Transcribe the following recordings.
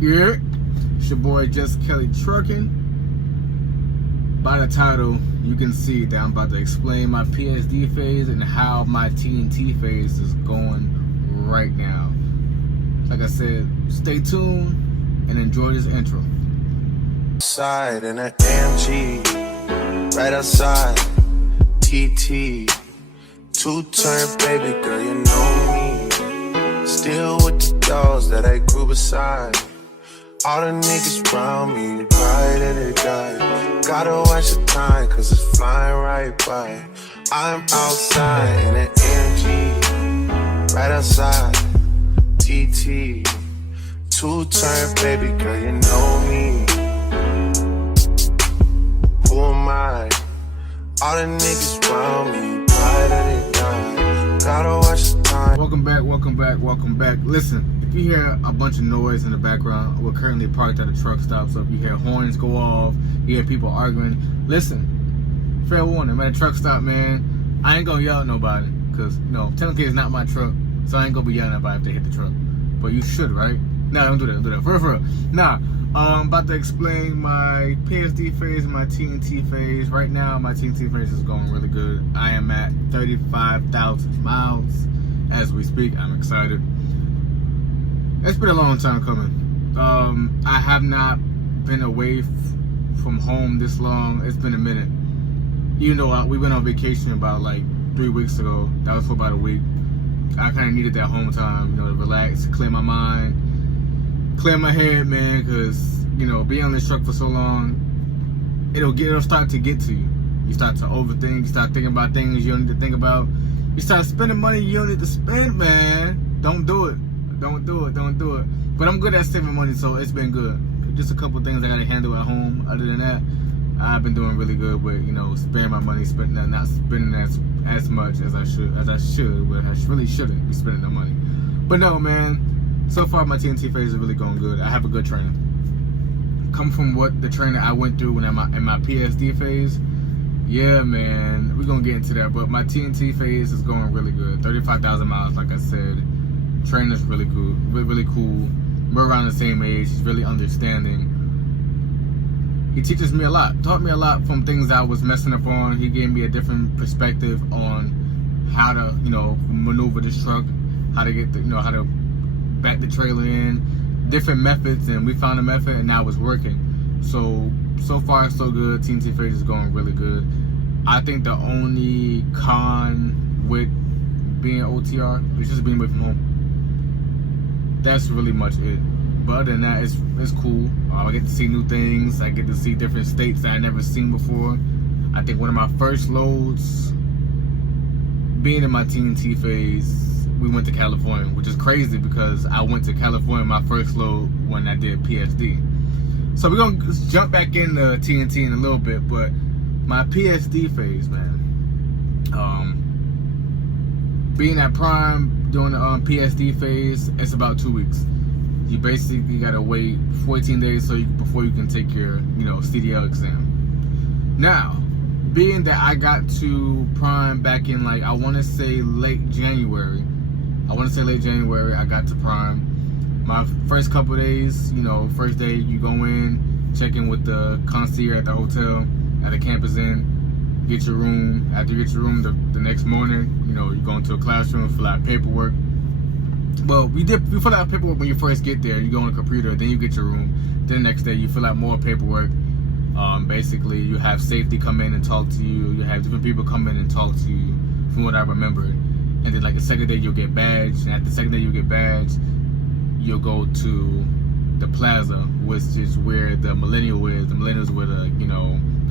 Yeah, it's your boy Just Kelly Trucking. By the title, you can see that I'm about to explain my PSD phase and how my TNT phase is going right now. Like I said, stay tuned and enjoy this intro. Side in an AMG, right outside, TT, two-turn baby girl, you know me. Still with the dolls that I grew beside. All the niggas around me, right at the guy. Gotta watch the time, cause it's flying right by. I'm outside in an AMG, right outside, TT, two-turn baby girl, you know me. Who am I? All the niggas around me, right at the guy. Gotta watch the time. Welcome back. Listen, if you hear a bunch of noise in the background, we're currently parked at a truck stop, so if you hear horns go off, you hear people arguing, listen, fair warning, I'm at a truck stop, man. I ain't gonna yell at nobody, because, technically it's not my truck, so I ain't gonna be yelling at nobody if they hit the truck. But you should, right? Nah, don't do that. For real. Nah, I'm about to explain my PSD phase and my TNT phase. Right now, my TNT phase is going really good. I am at 35,000 miles as we speak. I'm excited. It's been a long time coming. I have not been away from home this long. It's been a minute. Even though we went on vacation about like 3 weeks ago. That was for about a week. I kind of needed that home time, to relax, clear my mind, clear my head, man, because, being on this truck for so long, it'll start to get to you. You start to overthink, you start thinking about things you don't need to think about. You start spending money you don't need to spend, man. Don't do it. But I'm good at saving money, so it's been good. Just a couple things I gotta handle at home. Other than that, I've been doing really good with, sparing my money, not spending as much as I should, but I really shouldn't be spending the money. But no, man, so far my TNT phase is really going good. I have a good trainer. Come from what the trainer I went through when in my PSD phase, yeah, man, we're gonna get into that. But my TNT phase is going really good. 35,000 miles, like I said. Trainer's really good, really cool. We're around the same age. He's really understanding. He teaches me a lot, taught me a lot from things I was messing up on. He gave me a different perspective on how to, maneuver this truck, how to get how to back the trailer in, different methods, and we found a method and now it's working. So far so good. TNT phase is going really good. I think the only con with being OTR is just being away from home. That's really much it. But other than that, it's cool. I get to see new things. I get to see different states that I never seen before. I think one of my first loads, being in my TNT phase, we went to California, which is crazy because I went to California my first load when I did PSD. So we're gonna jump back into TNT in a little bit, but my PSD phase, man. Being at Prime doing the PSD phase, it's about 2 weeks. You basically gotta wait 14 days before you can take your, CDL exam. Now, being that I got to Prime back in I want to say late January. I got to Prime. My first couple days, first day you go in, check in with the concierge at the hotel, at the campus inn, get your room. After you get your room, the next morning, you go into a classroom, fill out paperwork. Well, you fill out paperwork when you first get there. You go on the computer, then you get your room. Then the next day, you fill out more paperwork. Basically, you have safety come in and talk to you. You have different people come in and talk to you, from what I remember. And then, the second day, you'll get badged. And after the second day, you get badged, you'll go to the plaza, which is where the millennial is. The millennials where the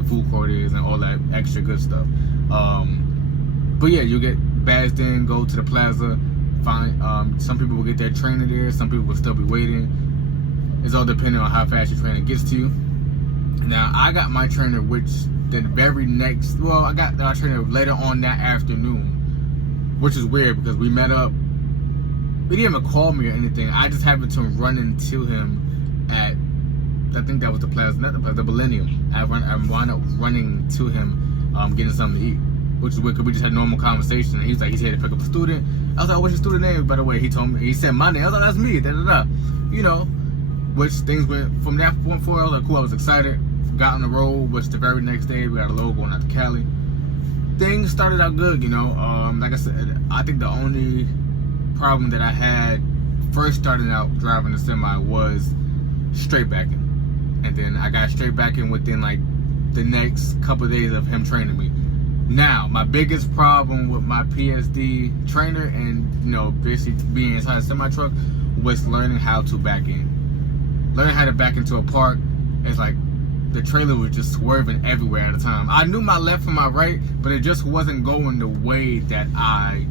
food court is and all that extra good stuff. But yeah, you'll get badged in, go to the plaza. Fine. Some people will get their trainer there. Some people will still be waiting. It's all depending on how fast your trainer gets to you. Now, I got my trainer, which the very next, I got my trainer later on that afternoon, which is weird because we met up. He didn't even call me or anything. I just happened to run into him at, I think that was the plaza, not the plaza, the Millennium. I wound up running to him, getting something to eat. which is weird because we just had a normal conversation. And he was like, he's here to pick up a student. I was like, what's your student name? By the way, he told me, he said my name. I was like, that's me, da da da. You know, which things went from that point forward. I was like, cool, I was excited. Got on the road, which the very next day we got a load going out to Cali. Things started out good, you know. Like I said, I think the only problem that I had first starting out driving the semi was straight backing. And then I got straight backing within like the next couple of days of him training me. Now, my biggest problem with my PSD trainer and, you know, basically being inside a semi truck was learning how to back in. Learning how to back into a park. It's like the trailer was just swerving everywhere at a time. I knew my left from my right, but it just wasn't going the way that I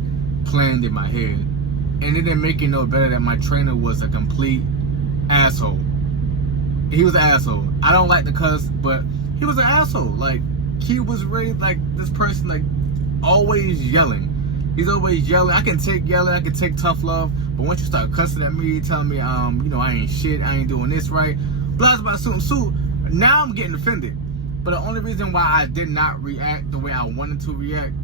planned in my head. And it didn't make it no better that my trainer was a complete asshole. He was an asshole. I don't like the cuss, but he was an asshole. Like, he was raised like this person, like, always yelling. He's always yelling. I can take yelling, I can take tough love, but once you start cussing at me, telling me, you know, I ain't shit, I ain't doing this right, blah, blah, suit, now I'm getting offended. But the only reason why I did not react the way I wanted to react,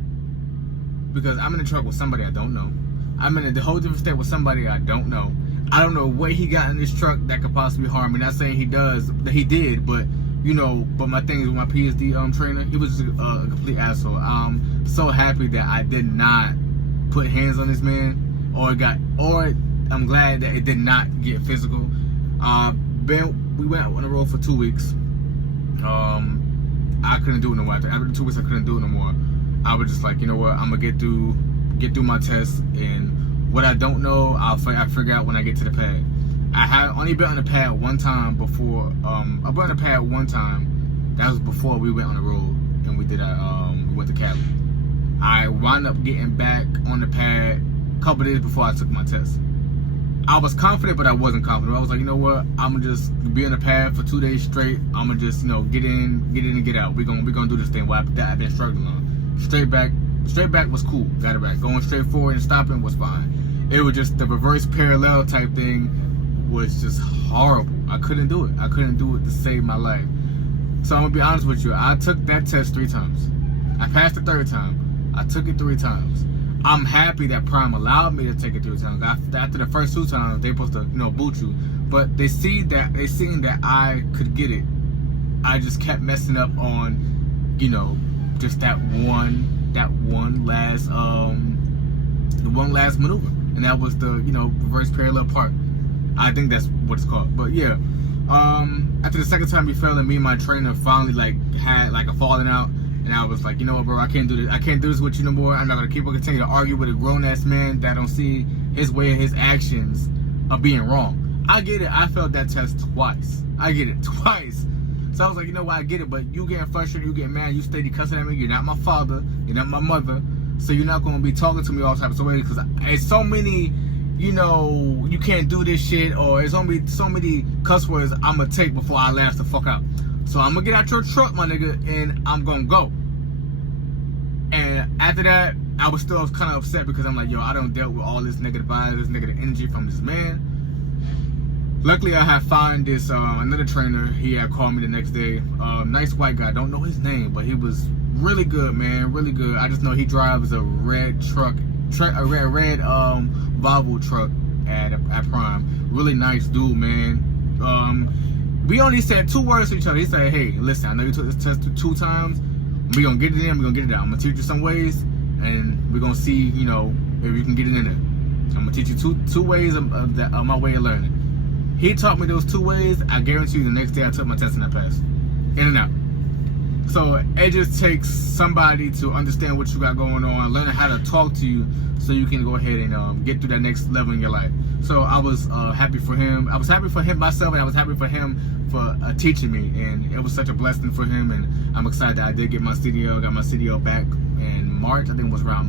because I'm in a truck with somebody I don't know. I'm in a whole different state with somebody I don't know. I don't know what he got in this truck that could possibly harm me. Not saying he does, that he did, but you know. But my thing is with my PSD trainer, he was a complete asshole. I'm so happy that I did not put hands on this man, or I'm glad that it did not get physical. We went on the road for 2 weeks. I couldn't do it no more. After the 2 weeks, I couldn't do it no more. I was just like, you know what? I'm gonna get through my test, and what I don't know, I figure out when I get to the pad. I had only been on the pad one time before. I been on the pad one time. That was before we went on the road and we did we went to Cali. I wound up getting back on the pad a couple days before I took my test. I was confident, but I wasn't confident. I was like, you know what? I'm gonna just be on the pad for 2 days straight. I'm gonna just, you know, get in and get out. We're gonna do this thing. What I've been struggling on. Straight back was cool. Got it back. Going straight forward and stopping was fine. It was just the reverse parallel type thing was just horrible. I couldn't do it. I couldn't do it to save my life. So I'm gonna be honest with you. I took that test 3 times. I passed the 3rd time. I took it 3 times. I'm happy that Prime allowed me to take it 3 times. After the first 2 times, they supposed to, you know, boot you. But they seen that I could get it. I just kept messing up on, you know, just that one last maneuver, and that was the, you know, reverse parallel part. I think that's what it's called. But yeah, after the 2nd time we fell, and me and my trainer finally had a falling out, and I was like, you know what, bro, I can't do this. I can't do this with you no more. I'm not gonna continue to argue with a grown ass man that don't see his way of his actions of being wrong. I get it. I failed that test twice. I get it twice. So I was like, you know what, I get it, but you getting frustrated, you getting mad, you steady cussing at me. You're not my father, you're not my mother, so you're not gonna be talking to me all types of ways, because it's so many, you know, you can't do this shit, or there's only so many cuss words I'm gonna take before I laugh the fuck out. So I'm gonna get out your truck, my nigga, and I'm gonna go. And after that, I was still kind of upset, because I'm like, yo, I done dealt with all this negative vibes, this negative energy from this man. Luckily, I had found this another trainer. He had called me the next day. Nice white guy. Don't know his name, but he was really good, man. Really good. I just know he drives a red truck, a red Volvo truck at Prime. Really nice dude, man. We only said 2 words to each other. He said, "Hey, listen, I know you took this test 2 times. We gonna get it in. We gonna get it out. I'm gonna teach you some ways, and we're gonna see, you know, if you can get it in there. I'm gonna teach you two ways of my way of learning." He taught me those 2 ways. I guarantee you the next day I took my test and I passed. In and out. So it just takes somebody to understand what you got going on, learning how to talk to you so you can go ahead and get through that next level in your life. So I was happy for him. I was happy for him myself, and I was happy for him for teaching me. And it was such a blessing for him. And I'm excited that I did get my CDL. Got my CDL back in March. I think it was around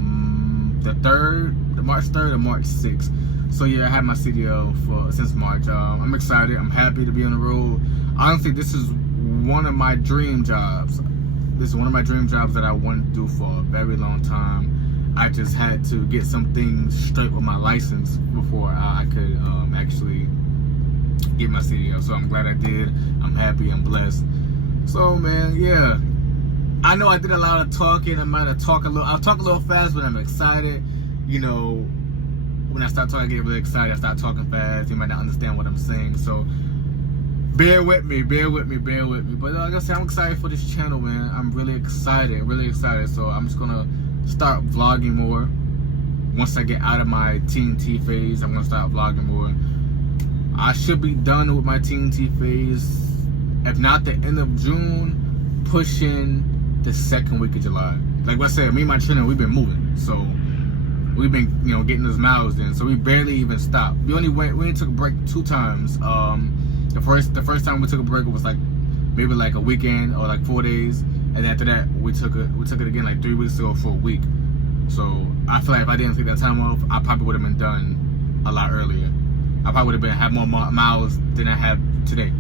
March 3rd or March 6th. So yeah, I had my CDL since March. I'm excited. I'm happy to be on the road. Honestly, this is one of my dream jobs. This is one of my dream jobs that I wanted to do for a very long time. I just had to get some things straight with my license before I could actually get my CDL. So I'm glad I did. I'm happy. I'm blessed. So man, yeah. I know I did a lot of talking. I'll talk a little fast, but I'm excited. You know, when I start talking, I get really excited. I start talking fast. You might not understand what I'm saying. So bear with me. But like I said, I'm excited for this channel, man. I'm really excited. So I'm just gonna start vlogging more. Once I get out of my TNT phase, I'm gonna start vlogging more. I should be done with my TNT phase, if not the end of June, pushing the second week of July. Like I said, me and my trainer, we've been moving, so we've been, getting those miles in. So we barely even stopped. We only took a break 2 times. The first time we took a break, it was like maybe like a weekend or like 4 days, and after that we took it again like 3 weeks ago for a week. So I feel like if I didn't take that time off, I probably would have been done a lot earlier. I probably would have had more miles than I have today.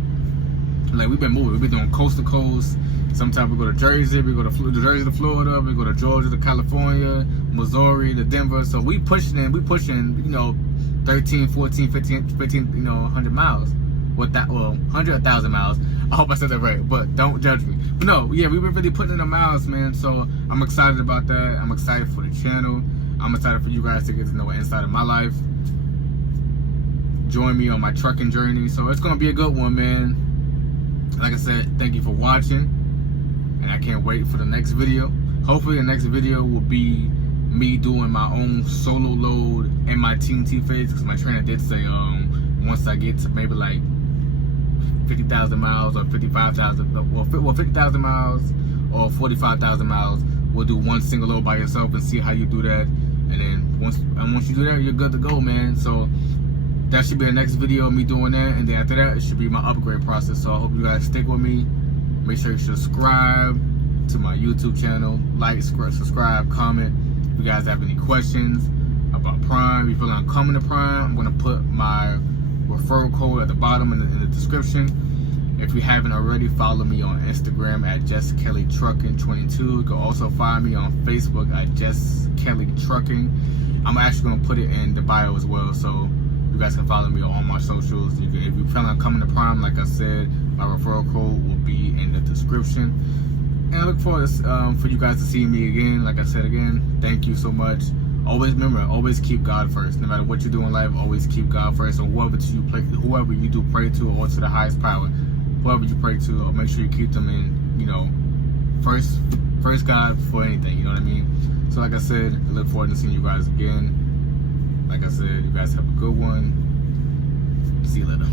Like, we've been moving. We've been doing coast to coast. Sometimes we go to Jersey, we go to Jersey to Florida, we go to Georgia to California, Missouri to Denver. So we pushing 13, 14, 15, 100 miles. 100, 1,000 miles. I hope I said that right, but don't judge me. But no, yeah, we've been really putting in the miles, man. So I'm excited about that. I'm excited for the channel. I'm excited for you guys to get to know inside of my life. Join me on my trucking journey. So it's gonna be a good one, man. Like I said, thank you for watching, and I can't wait for the next video. Hopefully the next video will be me doing my own solo load in my TNT phase, because my trainer did say once I get to maybe like 50,000 miles or 55,000, well 50,000 miles or 45,000 miles, we'll do one single load by yourself and see how you do that. And then once you do that, you're good to go, man. So that should be the next video of me doing that, and then after that, it should be my upgrade process. So I hope you guys stick with me. Make sure you subscribe to my YouTube channel, like, subscribe, comment. If you guys have any questions about Prime, if you feel like I'm coming to Prime, I'm gonna put my referral code at the bottom in the description. If you haven't already, follow me on Instagram at JessKellyTrucking22. You can also find me on Facebook at JessKellyTrucking. I'm actually gonna put it in the bio as well, so you guys can follow me on all my socials. If you plan on coming to Prime, like I said, my referral code will be in the description. And I look forward to, for you guys to see me again. Like I said again, thank you so much. Always remember, always keep God first. No matter what you do in life, always keep God first. Or whoever you do pray to, or to the highest power, whoever you pray to, or make sure you keep them in, first God before anything. You know what I mean? So like I said, I look forward to seeing you guys again. Like I said, you guys have a good one. See you later.